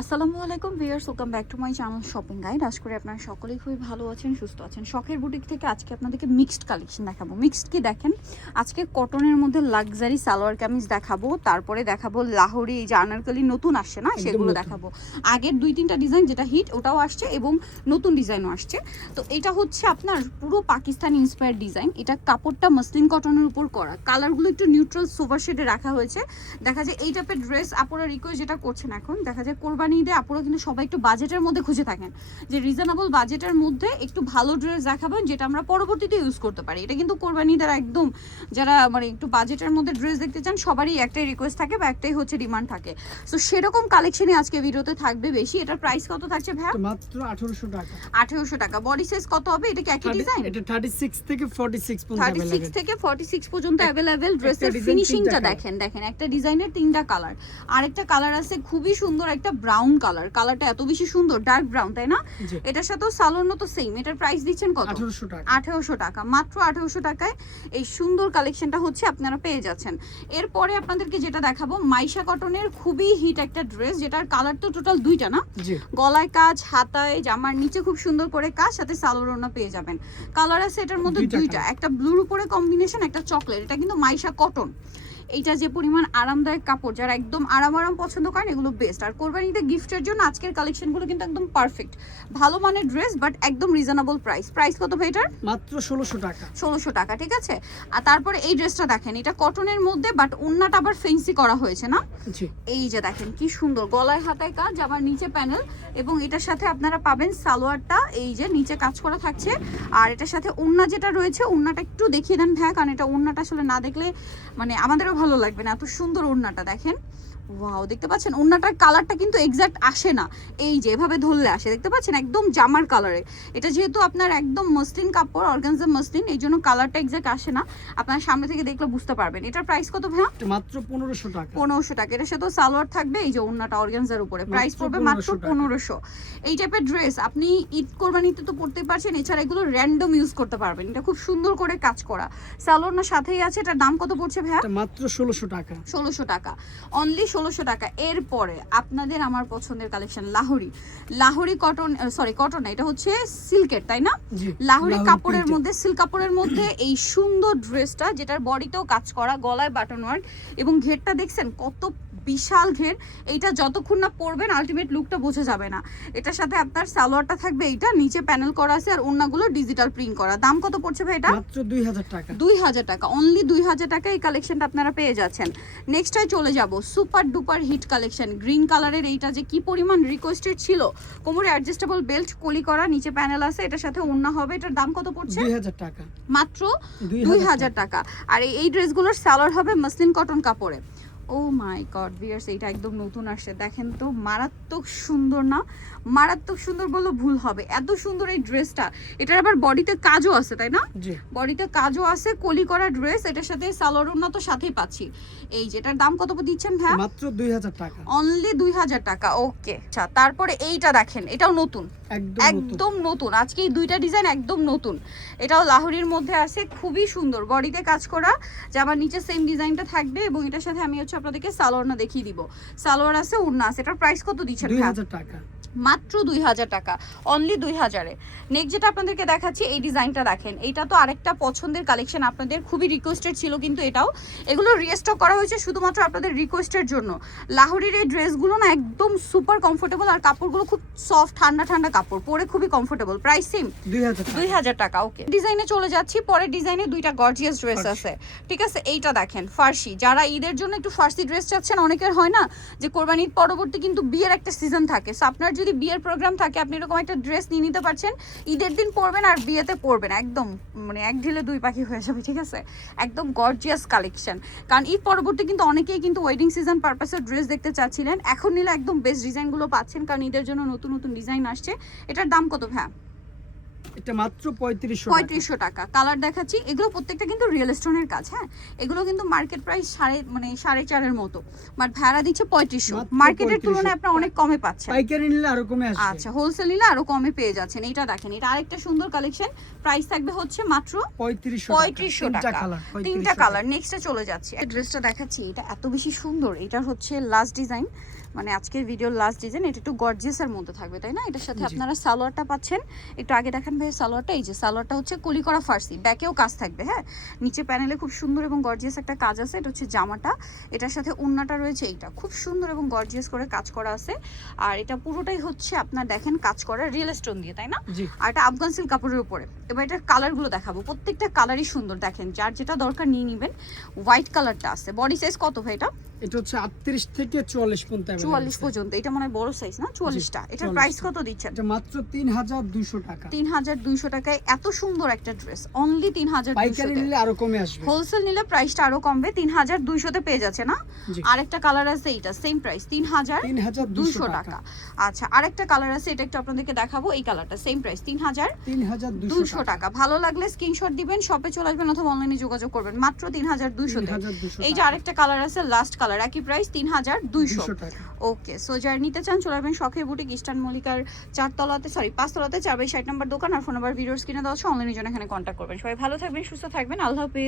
আসসালামু আলাইকুম viewers, welcome back to my channel shopping guide. আশা করি আপনারা সকলেই খুবই ভালো আছেন, সুস্থ আছেন। শখের বুটিক থেকে আজকে আপনাদেরকে মিক্সড কালেকশন দেখাবো। মিক্সড কি দেখেন, আজকে কটনের মধ্যে লাক্সারি সালোয়ার কামিজ দেখাবো, তারপরে দেখাবো লাহোরি, এই যে আনারকলি নতুন আসছে না সেগুলো দেখাবো। আগের 2-3টা ডিজাইন যেটা হিট ওটাও আসছে এবং নতুন ডিজাইনও আসছে। তো এটা হচ্ছে আপনার পুরো পাকিস্তানি ইন্সপায়ার্ড ডিজাইন। এটা কাপড়টা মসলিন কটনের উপর করা, কালারগুলো একটু নিউট্রাল সোভার শেডে রাখা হয়েছে। দেখা যায় এই টাইপের ড্রেস আপনারা রিকোয়েস্ট যেটা করছেন এখন, দেখা যায় কোরবানি ঈদে আপনারা কিন্তু সবাই একটু বাজেটের মধ্যে খুঁজে থাকেন যে রিজনেবল বাজেটের মধ্যে একটু ভালো ড্রেস দেখাবেন যেটা আমরা পরবর্তীতে ইউজ করতে পারি। এটা কিন্তু কোরবানি ঈদের একদম যারা মানে একটু বাজেটের মধ্যে ড্রেস দেখতে চান সবারই একটাই রিকোয়েস্ট থাকে বা একটাই হচ্ছে ডিমান্ড থাকে। সো সেরকম কালেকশনই আজকে ভিডিওতে থাকবে বেশি। এটার প্রাইস কত থাকছে ভাই? মাত্র 1800 টাকা। 1800 টাকা। বডি সাইজ কত হবে? এটা কি একই ডিজাইন? এটা 36 থেকে 46 পর্যন্ত 36 থেকে 46 পর্যন্ত अवेलेबल। ড্রেসের ফিনিশিংটা দেখেন, একটা ডিজাইনের 3টা কালার। আরেকটা কালার আছে খুবই সুন্দর, একটা ব্রাউন কালার। কালারটা এত বেশি সুন্দর, ডার্ক ব্রাউন, তাই না? এটার সাথেও সালোয়ার তো সেম। এটার প্রাইস দিচ্ছেন কত? 1800 টাকা। 1800 টাকা, মাত্র 1800 টাকায় এই সুন্দর কালেকশনটা হচ্ছে আপনারা পেয়ে যাচ্ছেন। এরপরে আপনাদেরকে যেটা দেখাবো মাইশা কটনের খুবই হিট একটা ড্রেস, যেটার কালার তো টোটাল 2টা না, গলায় কাজ, হাতায়, জামার নিচে খুব সুন্দর করে কাজ, সাথে সালোয়ার ওড়না পেয়ে যাবেন। কালার আছে এটার মধ্যে 2টা, একটা ব্লুর উপরে কম্বিনেশন, একটা চকলেট। এটা কিন্তু মাইশা কটন। এইটা যে পরিমাণ আরামদায়ক কাপড়, যারা একদম আরাম পছন্দ করেন এগুলো বেস্ট। আর কোরবানিতে গিফটের জন্য আজকের কালেকশনগুলো কিন্তু একদম পারফেক্ট। ভালো মানের ড্রেস বাট একদম রিজনেবল প্রাইস। প্রাইস কত ভাই এটার? মাত্র 1600 টাকা। 1600 টাকা, ঠিক আছে। আর তারপরে এই ড্রেসটা দেখেন, এটা কটনের মধ্যে বাট ওন্নাটা আবার ফেন্সি করা হয়েছে না। এই যে দেখেন কি সুন্দর, গলায় হাতায় কাজ, আবার নিচে প্যানেল, এবং এটার সাথে আপনারা পাবেন সালোয়ারটা এই যে নিচে কাজ করা থাকছে। আর এটার সাথে ওন্না যেটা রয়েছে, ওন্নাটা একটু দেখিয়ে দেন ভাই, কারণ এটা ওন্নাটা আসলে না দেখলে মানে আমাদেরও ভালো লাগবে না। এত সুন্দর ওড়নাটা দেখেন, ওয়াও, দেখতে পাচ্ছেন ওড়নাটার কালারটা কিন্তু এক্স্যাক্ট আসে না, এই যে এভাবে ধরলে আসে, দেখতে পাচ্ছেন একদম জামার কালারে। এটা যেহেতু আপনার একদম মসলিন কাপড়, অর্গানজা মসলিন, এই জন্য কালারটা এক্স্যাক্ট আসে না। আপনার সামনে থেকে দেখলে বুঝতে পারবেন। এটার প্রাইস কত ভাইয়া? মাত্র 1500 টাকা। 1500 টাকা। এটার সাথে সালোয়ার থাকবে, এই যে ওড়নাটা অর্গানজার উপরে, প্রাইস পড়বে মাত্র 1500। এই টাইপের ড্রেস আপনি ঈদ কোরবানিতে তো পড়তে পারছেন, এছাড়া এগুলো র্যান্ডম ইউজ করতে পারবেন। এটা খুব সুন্দর করে কাজ করা, সালোয়ার না সাথেই আছে। এটার দাম কত পড়ছে ভাইয়া? মাত্র 1600 টাকা। 1600 টাকা, অনলি 1600 টাকা। এরপরে আপনাদের আমার পছন্দের collection Lahori cotton, sorry cotton না, এটা হচ্ছে সিল্কের, তাই না? লাহোরি কাপড়ের মধ্যে, সিল্ক কাপড়ের মধ্যে এই সুন্দর ড্রেসটা, যেটার বডিতেও কাজ করা, গলায় বাটন ওয়ার্ক, এবং ঘেরটা দেখছেন কত বিশাল ঘের। এইটা যতক্ষণ না পরবেন আলটিমেট লুকটা বোঝা যাবে না। এটার সাথে আপনার সালোয়ারটা থাকবে, এইটা নিচে প্যানেল করা আছে, আর ওড়নাগুলো ডিজিটাল প্রিন্ট করা। দাম কত পড়ছে ভাই এটা? মাত্র 2000 টাকা। 2000 টাকা, অনলি 2000 টাকা এই কালেকশনটা আপনারা পেয়ে যাচ্ছেন। নেক্সটটায় চলে যাব, super duper hit collection, green কালারের। এইটা যে কি পরিমাণ রিকোয়েস্টেড ছিল। কোমরে অ্যাডজাস্টেবল বেল্ট, কলি করা, নিচে প্যানেল আছে, এটার সাথে ওড়না হবে। এটার দাম কত পড়ছে? 2000 টাকা, মাত্র 2000 টাকা। আর এই ড্রেসগুলোর সালোয়ার হবে মসলিন কটন কাপড়ে। ও মাই গড ভিউয়ার্স, এটা একদম নতুন আসছে, দেখেন তো মারাত্মক সুন্দর না? মারাত্মক সুন্দর বললে ভুল হবে, এত সুন্দর এই ড্রেসটা। এটার আবার বডিতে কাজও আছে, তাই না? বডিতে কাজও আছে, কলি করা ড্রেস। এটার সাথে সালোয়ার ওড়না তো সাথেই পাচ্ছি। এই যেটার দাম কত দিচ্ছেন ভাই? মাত্র 2000 টাকা, অনলি 2000 টাকা। ওকে, আচ্ছা। তারপরে এইটা দেখেন, এটাও নতুন, একদম নতুন। আজকে এই 2টা ডিজাইন একদম নতুন। এটাও লাহোরির মধ্যে আছে, খুবই সুন্দর, বডিতে কাজ করা, জামার নিচে সেম ডিজাইনটা থাকবে, এবং এটার সাথে আমি হচ্ছে আপনাদেরকে সালোয়ারটা দেখিয়ে দিব। সালোয়ার আছে, ওড়না আছে। এটার প্রাইস কত দিচ্ছেন? 2000 টাকা, মাত্র 2000 টাকা, অনলি 2000-এ। নেক্সট যেটা আপনাদেরকে দেখাচ্ছি, এই ডিজাইনটা দেখেন। এইটা তো আরেকটা পছন্দের কালেকশন, আপনাদের খুবই রিকোয়েস্টেড ছিল, কিন্তু এগুলো রিস্টক করা হয়েছে শুধুমাত্র আপনাদের রিকোয়েস্টের জন্য। লাহোরির এই ড্রেসগুলো না একদম সুপার কমফোর্টেবল, আর কাপড়গুলো খুব সফট, ঠান্ডা কাপড়, পরে খুবই কমফোর্টেবল। প্রাইস সেম 2000 টাকা। ওকে, ডিজাইনে চলে যাচ্ছি। পরের ডিজাইনে 2টা গর্জিয়াস ড্রেস আছে, ঠিক আছে। এইটা দেখেন ফার্সি, যারা ঈদের জন্য একটু ফার্সি ড্রেস চাচ্ছেন, অনেকের হয় না যে কোরবানির পরবর্তী কিন্তু বিয়ের একটা সিজন থাকে। সো আপনার যদি বিয়ের প্রোগ্রাম থাকে, আপনি এরকম একটা ড্রেস নিয়ে নিতে পারছেন, ঈদের দিন পরবেন আর বিয়েতে পরবেন, একদম মানে এক ঢিলে 2 পাখি হয়ে যাবে, ঠিক আছে। একদম গর্জিয়াস কালেকশন, কারণ ঈদ পরবর্তী কিন্তু অনেকেই কিন্তু ওয়েডিং সিজন পারপাসে ড্রেস দেখতে চাচ্ছিলেন। এখন নিলে একদম বেস্ট ডিজাইনগুলো পাচ্ছেন, কারণ ঈদের জন্য নতুন নতুন ডিজাইন আসছে। এটার দাম কত ভাই? এটা মাত্র 3500 টাকা। কালার দেখাচ্ছি, এগুলো প্রত্যেকটা কিন্তু রিয়েল স্টোনের কাজ। হ্যাঁ, এগুলো কিন্তু মার্কেট প্রাইস 4.5 এর মতো, বাট ভাড়া দিচ্ছে 3500। মার্কেটের তুলনায় আপনারা অনেক কমে পাচ্ছেন। পাইকারি নিলে আরো কমে আসবে। আচ্ছা, হোলসেল নিলে আরো কমে পেয়ে যাচ্ছেন। এটা দেখেন, এটা আরেকটা সুন্দর কালেকশন, প্রাইস থাকবে হচ্ছে মাত্র 3500 টাকা। 3টা কালার। নেক্সটে চলে যাচ্ছি, এই ড্রেসটা দেখাচ্ছি, এটা এত বেশি সুন্দর। এটা হচ্ছে লাস্ট ডিজাইন, মানে আজকের ভিডিওর লাস্ট ডিজাইন, এটা একটু গর্জিয়াসের মধ্যে থাকবে তাই না? এটার সাথে জি। আপনারা সালোয়ারটা পাচ্ছেন, একটু আগে দেখেন ভাই সালোয়ারটা, এই যে সালোয়ারটা হচ্ছে কলি করা ফার্সি, ব্যাকেও কাজ থাকবে। হ্যাঁ, নিচে প্যানেলে খুব সুন্দর এবং গর্জিয়াস একটা কাজ আছে, এটা হচ্ছে জামাটা, এটার সাথে ওড়নাটা রয়েছে, এইটা খুব সুন্দর এবং গর্জিয়াস করে কাজ করা আছে। আর এটা পুরোটাই হচ্ছে আপনার দেখেন কাজ করা রিয়েল স্টোন দিয়ে তাই না? জি। আর এটা আফগান সিল্ক কাপড়ের উপরে। এবার এটার কালারগুলো দেখাবো, প্রত্যেকটা কালারই সুন্দর, দেখেন যার যেটা দরকার নিয়ে নেবেন। হোয়াইট কালারটা আছে, বডি সাইজ কত ভাই এটা? এটা হচ্ছে 38 থেকে 44 পর্যন্ত available 44 আছে। পর্যন্ত, এটা মানে বড় সাইজ না 44টা। এটার 44 প্রাইস কত দিচ্ছেন? এটা মাত্র 3200 টাকা। 3200 টাকায় এত সুন্দর একটা ড্রেস, অনলি 3200 পাইকারি নিলে আরো কমে আসবে। হোলসেল নিলে প্রাইসটা আরো কমবে, 3200 তে পেয়ে যাচ্ছে না? জি। আরেকটা কালার আছে, এইটা সেম প্রাইস 3200 টাকা। আচ্ছা, আরেকটা কালার আছে, এটা একটু আপনাদেরকে দেখাবো, এই কালারটা সেম প্রাইস 3200 টাকা। ভালো লাগলে স্ক্রিনশট দিবেন, শপে চলে আসবেন অথবা অনলাইনে যোগাযোগ করবেন, মাত্র 3200 তে। 3200 এই যে আরেকটা কালার আছে, লাস্ট কালার, একই প্রাইস 3200 টাকা। ওকে, সো যারা নিতে চান চলে আসবেন শখের বুটিক, ইস্টার্ন মল্লিকার 5তলাতে 4/60 নম্বর দোকান। আর ফোন নাম্বার ভিডিওর স্ক্রিনে দেওয়া আছে, অনলাইনের জন্য এখানে কন্ট্যাক্ট করবেন। সবাই ভালো থাকবেন, সুস্থ থাকবেন, আল্লাহ হাফেজ।